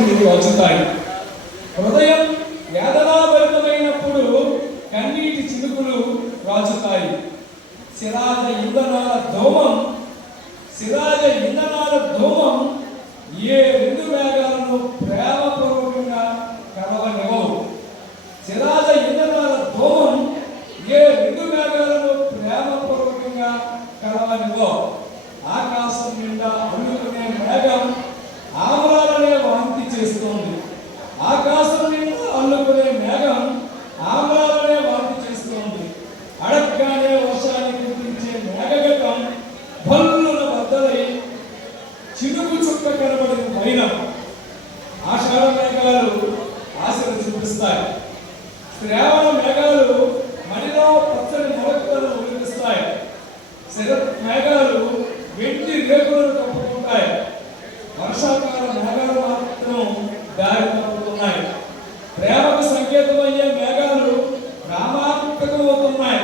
చినుకులు వచ్చుతాయి. హృదయం వేదనాభరితమైనప్పుడు కన్నీటి చినుకులు రాచుతాయి. శిలాజ ఇంధనాల ధూమం ఏ రెండు మేఘాలను ప్రేమపూర్వకంగా కలవనివ్వవు. శిలాజ ఇంధనాల ధూమం ఏ రెండు మేఘాలను ప్రేమపూర్వకంగా కలవనివ్వవు. ఆకాశం నిండా అల్లుకునే మేఘం ఆమ్లాలనే వాంతి చేస్తుంది. ఆకాశం నిండా అల్లుకునే మేఘం ఆమ్లాలనే వాంతి చేస్తుంది. అడగ్గానే వర్షాన్ని కురిపించే మేఘగతం భల్లున బద్దలై చినుకు చుక్క కనబడిన పైన ఆషాఢ మేఘాలు ఆశలు చూపిస్తాయి. శ్రావణ మేఘాలు మడిలో పచ్చని మొలకలను ఉలిపిస్తాయి. శరత్ మేఘాలు వెండి రేకులను కప్పుకుంటాయి. వర్షాకాల మేఘాలు మాత్రం దారి తప్పుతున్నాయి. ప్రేమకు సంకేతమయ్యే మేఘాలు ప్రాణాంతకమవుతున్నాయి.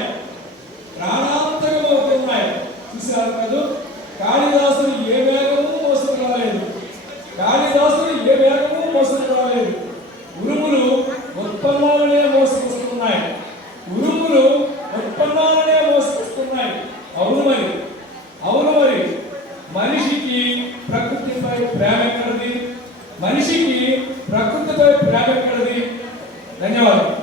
చూశారు కాదు, కాళిదాసుడు ఏ మేఘము మోసం రాలేదు. ఉరుములు ఉత్పన్నాలనే మోసుకొస్తున్నాయి. అవును మరి మనిషికి ప్రకృతిపై ప్రేమ ఎక్కడిది? ధన్యవాదాలు.